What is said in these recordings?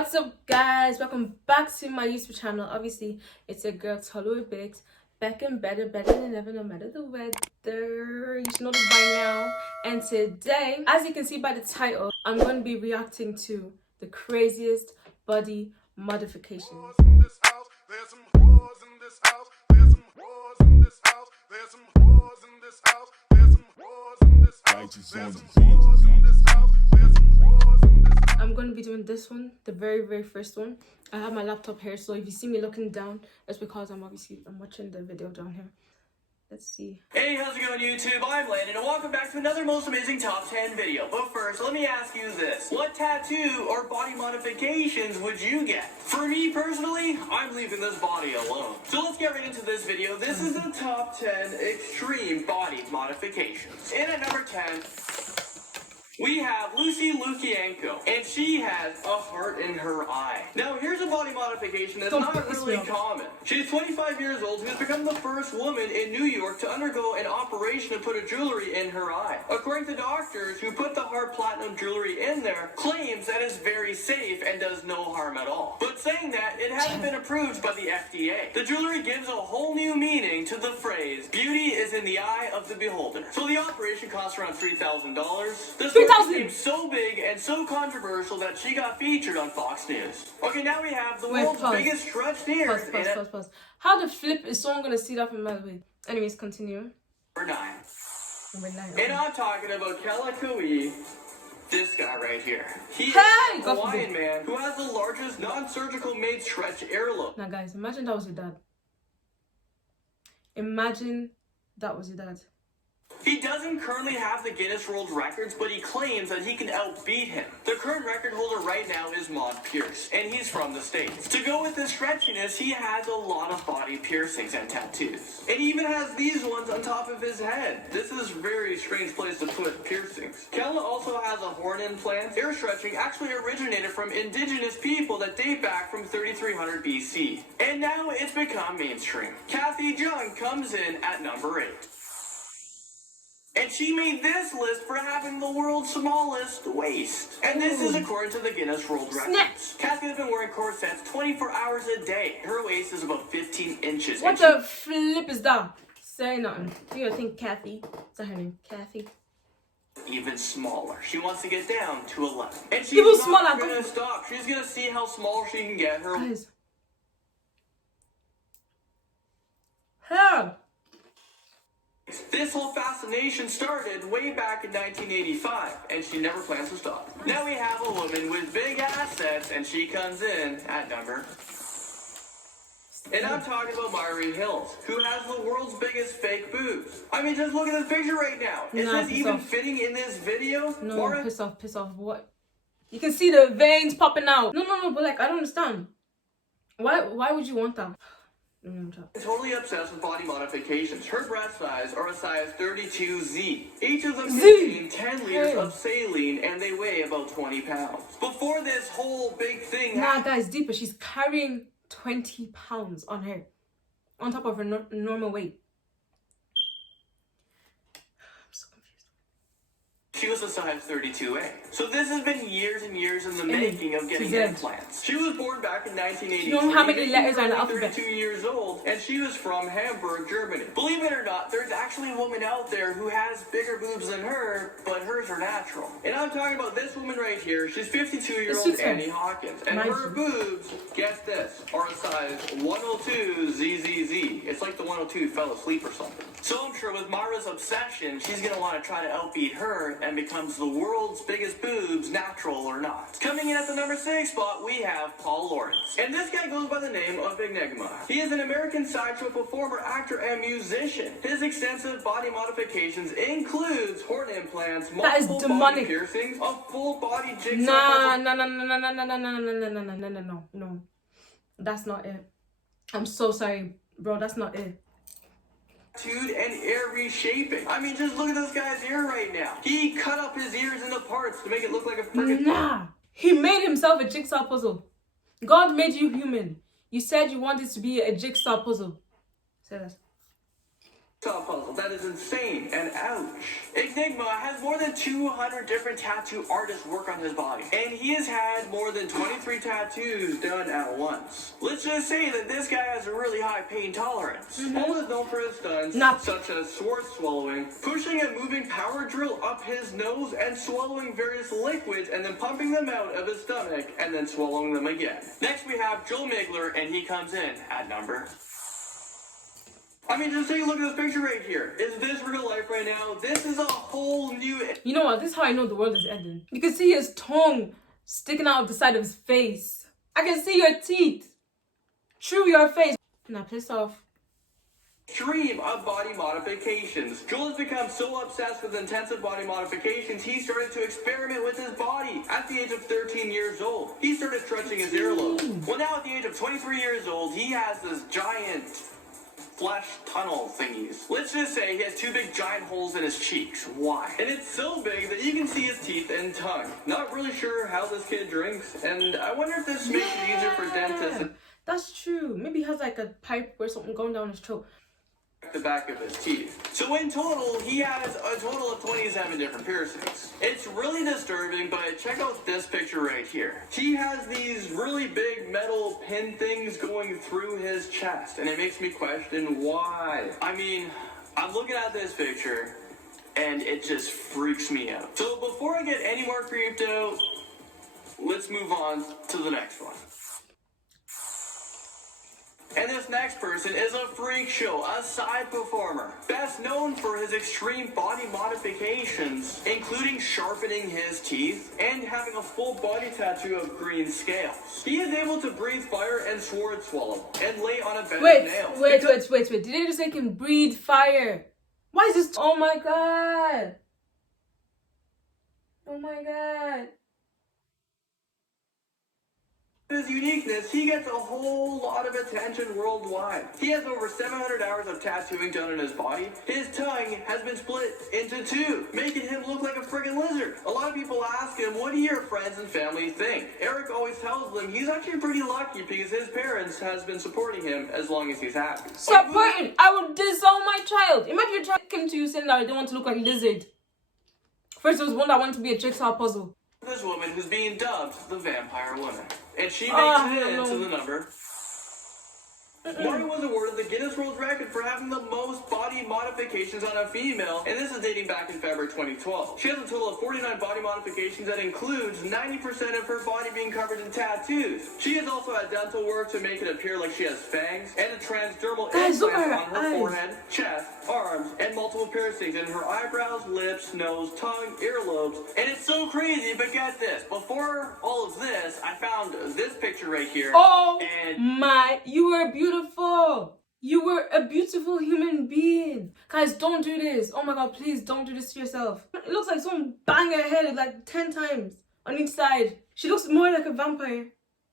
What's up, guys? Welcome back to my YouTube channel. Obviously, it's your girl Tolu Biggs, back and better than ever, no matter the weather. You should know this by now. And today, as you can see by the title, I'm going to be reacting to the craziest body modifications. I'm going to be doing this one, the very first one. I have my laptop here, so if you see me looking down, that's because I'm watching the video down here. Let's see. Hey, how's it going, YouTube? I'm Landon, and welcome back to another most amazing top 10 video. But first, let me ask you this. What tattoo or body modifications would you get? For me, personally, I'm leaving this body alone. So let's get right into this video. This is the top 10 extreme body modifications. And at number 10, we have Lucy Lukienko, and she has a heart in her eye. Now, here's a body modification that's not really common. She's 25 years old, who has become the first woman in New York to undergo an operation to put a jewelry in her eye. According to doctors who put the heart platinum jewelry in there, claims that it's very safe and does no harm at all. But saying that, it hasn't been approved by the FDA. The jewelry gives a whole new meaning to the phrase, beauty is in the eye of the beholder. So the operation costs around $3,000. This became so big and so controversial that she got featured on Fox News. Okay, now we have the world's biggest stretched ears. Pause. How the flip is someone gonna see that from my way? Anyways, continue. Number 9. And I'm talking about Kella Kui, this guy right here. He is a Hawaiian man who has the largest non-surgical made stretch airlock. Now guys, imagine that was your dad. Imagine that was your dad. He doesn't currently have the Guinness World Records, but he claims that he can outbeat him. The current record holder right now is Maud Pierce, and he's from the States. To go with his stretchiness, he has a lot of body piercings and tattoos. And he even has these ones on top of his head. This is a very strange place to put piercings. Kella also has a horn implant. Hair stretching actually originated from indigenous people that date back from 3300 BC. And now it's become mainstream. Kathy Jung comes in at number 8. And she made this list for having the world's smallest waist. And this is according to the Guinness World Records. Kathy has been wearing corsets 24 hours a day. Her waist is about 15 inches. What the flip is that? Say nothing. You gotta think Kathy. Is that her name? Kathy? Even smaller. She wants to get down to 11. And she's even not gonna stop. She's gonna see how small she can get her. Guys. How? This whole fascination started way back in 1985, and she never plans to stop. Now we have a woman with big assets, and she comes in at number. And I'm talking about Myri Hills, who has the world's biggest fake boobs. I mean, just look at this picture right now. Is this even fitting in this video? No, piss off. What? You can see the veins popping out. No, but like, I don't understand. Why would you want that? Totally obsessed with body modifications. Her breast size are a size 32Z. Each of them contain 10 liters of saline, and they weigh about 20 pounds. Before this whole big thing guys, deeper. She's carrying 20 pounds on her, on top of her normal weight. She was a size 32A. So this has been years and years in the making of getting implants. She was born back in 1983. You know how many letters are in the alphabet? 32 years old, and she was from Hamburg, Germany. Believe it or not, there's actually a woman out there who has bigger boobs than her, but hers are natural. And I'm talking about this woman right here. She's 52-year-old Annie Hawkins. And her boobs, guess this, are a size 102 ZZZ. It's like the 102 fell asleep or something. So I'm sure with Mara's obsession, she's going to want to try to outbeat her and becomes the world's biggest boobs, natural or not. Coming in at the number 6 spot, we have Paul Lawrence. And this guy goes by the name of Enigma. He is an American sideshow performer, actor, and musician. His extensive body modifications includes horn implants, multiple body piercings, a full body jigsaw. No. That's not it. I'm so sorry, bro. That's not it. And ear reshaping. I mean, just look at this guy's ear right now. He cut up his ears into parts to make it look like a freaking... He made himself a jigsaw puzzle. God made you human. You said you wanted to be a jigsaw puzzle. Say that. jigsaw puzzle. That is insane and ouch. Enigma has more than 200 different tattoo artists work on his body, and he has had more than 23 tattoos done at once. Let's just say that this guy has a really high pain tolerance. Paul is known for his stunts, such as sword swallowing, pushing and moving power drill up his nose, and swallowing various liquids and then pumping them out of his stomach and then swallowing them again. Next we have Joe Migler, and he comes in at number. I mean, just take a look at this picture right here. Is this real life right now? This is a whole new... You know what? This is how I know the world is ending. You can see his tongue sticking out of the side of his face. I can see your teeth through your face. Now piss off. Stream of body modifications. Joel has become so obsessed with intensive body modifications, he started to experiment with his body. At the age of 13 years old, he started stretching his earlobe. Well, now at the age of 23 years old, he has this giant flesh tunnel thingies. Let's just say he has two big giant holes in his cheeks. Why? And it's so big that you can see his teeth and tongue. Not really sure how this kid drinks, and I wonder if this makes it easier for dentists. That's true. Maybe he has like a pipe or something going down his throat. The back of his teeth. So in total, he has a total of 27 different piercings. It's really disturbing, but check out this picture right here. He has these really big metal pin things going through his chest, and it makes me question why. I mean, I'm looking at this picture, and it just freaks me out. So before I get any more creeped out, let's move on to the next one. And this next person is a freak show, a side performer, best known for his extreme body modifications, including sharpening his teeth and having a full body tattoo of green scales. He is able to breathe fire and sword swallow and lay on a bed of nails. Wait. Did they just say he can breathe fire? Why is this? Oh my god. Oh my god. His uniqueness, he gets a whole lot of attention worldwide. He has over 700 hours of tattooing done on his body. His tongue has been split into two, making him look like a friggin' lizard. A lot of people ask him, what do your friends and family think? Eric always tells them he's actually pretty lucky because his parents has been supporting him as long as he's happy. Supporting? I would disown my child. Imagine your child came to you saying that I don't want to look like a lizard. First, it was one that wanted to be a jigsaw puzzle. This woman who's being dubbed the Vampire Woman. And she makes it into the number. Mari was awarded the Guinness World Record for having the most body modifications on a female, and this is dating back in February 2012. She has a total of 49 body modifications that includes 90% of her body being covered in tattoos. She has also had dental work to make it appear like she has fangs, and a transdermal implant on her forehead, chest, arms, and multiple piercings in her eyebrows, lips, nose, tongue, earlobes. And it's so crazy, but get this. Before all of this, I found this picture right here. Oh my, you were beautiful. You were a beautiful human being. Guys, don't do this. Oh my god, please don't do this to yourself. It looks like someone banged her head like 10 times on each side. She looks more like a vampire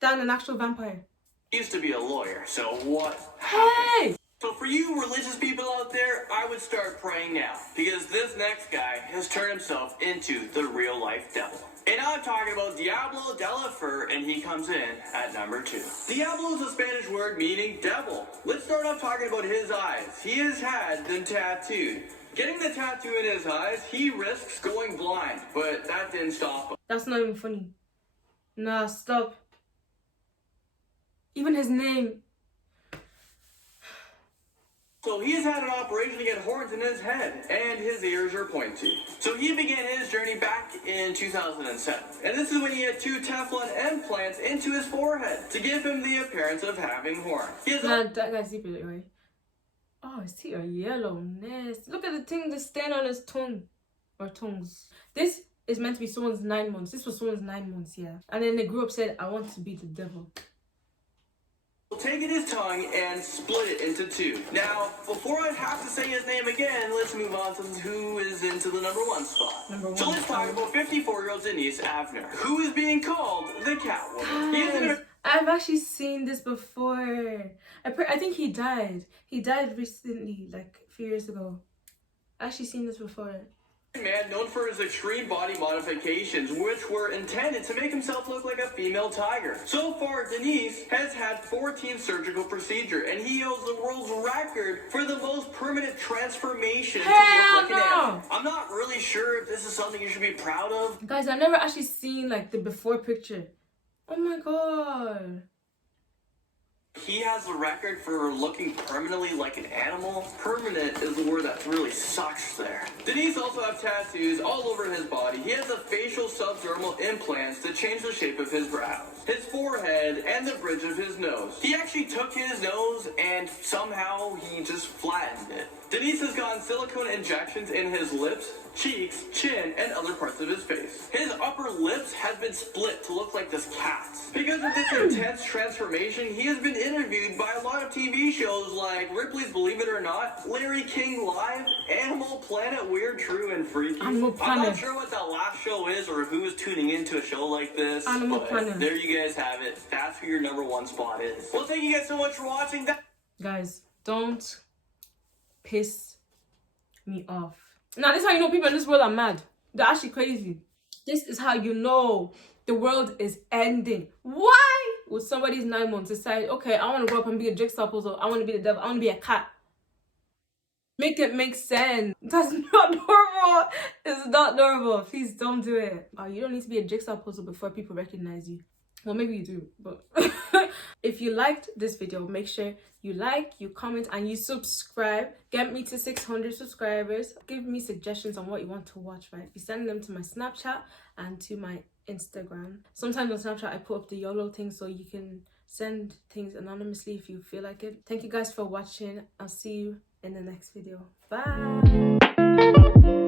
than an actual vampire. He used to be a lawyer, so what happened? Hey! So for you religious people out there, I would start praying now, because this next guy has turned himself into the real life devil. And I'm talking about Diablo de la Fur, and he comes in at number 2. Diablo is a Spanish word meaning devil. Let's start off talking about his eyes. He has had them tattooed. Getting the tattoo in his eyes, he risks going blind, but that didn't stop him. That's not even funny. Nah, stop. Even his name. So he has had an operation to get horns in his head, and his ears are pointy. So he began his journey back in 2007. And this is when he had 2 Teflon implants into his forehead to give him the appearance of having horns. That guy's deep right? Oh, his teeth are yellow. Nasty. Look at the thing just stand on his tongue. Or tongues. This is meant to be someone's 9 months. This was someone's 9 months, yeah. And then they grew up said, I want to be the devil. Taking his tongue and split it into 2. Now, before I have to say his name again, let's move on to who is into the number 1 spot. So let's talk about 54-year-old Denise Avner, who is being called the Catwoman. I've actually seen this before. I think he died. He died recently, like a few years ago. I've actually seen this before. Man known for his extreme body modifications, which were intended to make himself look like a female tiger. So far, Denise has had 14 surgical procedures, and he holds the world's record for the most permanent transformation to look like an animal. I'm not really sure if this is something you should be proud of. Guys, I've never actually seen like the before picture. Oh my god. He has the record for looking permanently like an animal. Permanent is the word that really sucks there. Denise also has tattoos all over his body. He has the facial subdermal implants that change the shape of his brows, his forehead, and the bridge of his nose. He actually took his nose and somehow he just flattened it. Denise has gotten silicone injections in his lips, cheeks, chin, and other parts of his face. His upper lips have been split to look like this cat's. Because of this intense transformation, he has been interviewed by a lot of TV shows like Ripley's Believe It or Not, Larry King Live, Animal Planet, Weird, True, and Freaky. I'm not sure what that last show is or who is tuning into a show like this, but there you guys have it. That's who your #1 spot is. Well, thank you guys so much for watching. Guys, don't piss me off. Now, this is how you know people in this world are mad. They're actually crazy. This is how you know the world is ending. Why would somebody's 9 months decide, okay, I want to grow up and be a jigsaw puzzle. I want to be the devil. I want to be a cat. Make it make sense. That's not normal. It's not normal. Please don't do it. You don't need to be a jigsaw puzzle before people recognize you. Well, maybe you do, but if you liked this video, make sure you like, you comment, and you subscribe. Get me to 600 subscribers. Give me suggestions on what you want to watch, right? You send them to my Snapchat and to my Instagram. Sometimes on Snapchat, I put up the YOLO thing so you can send things anonymously if you feel like it. Thank you guys for watching. I'll see you in the next video. Bye.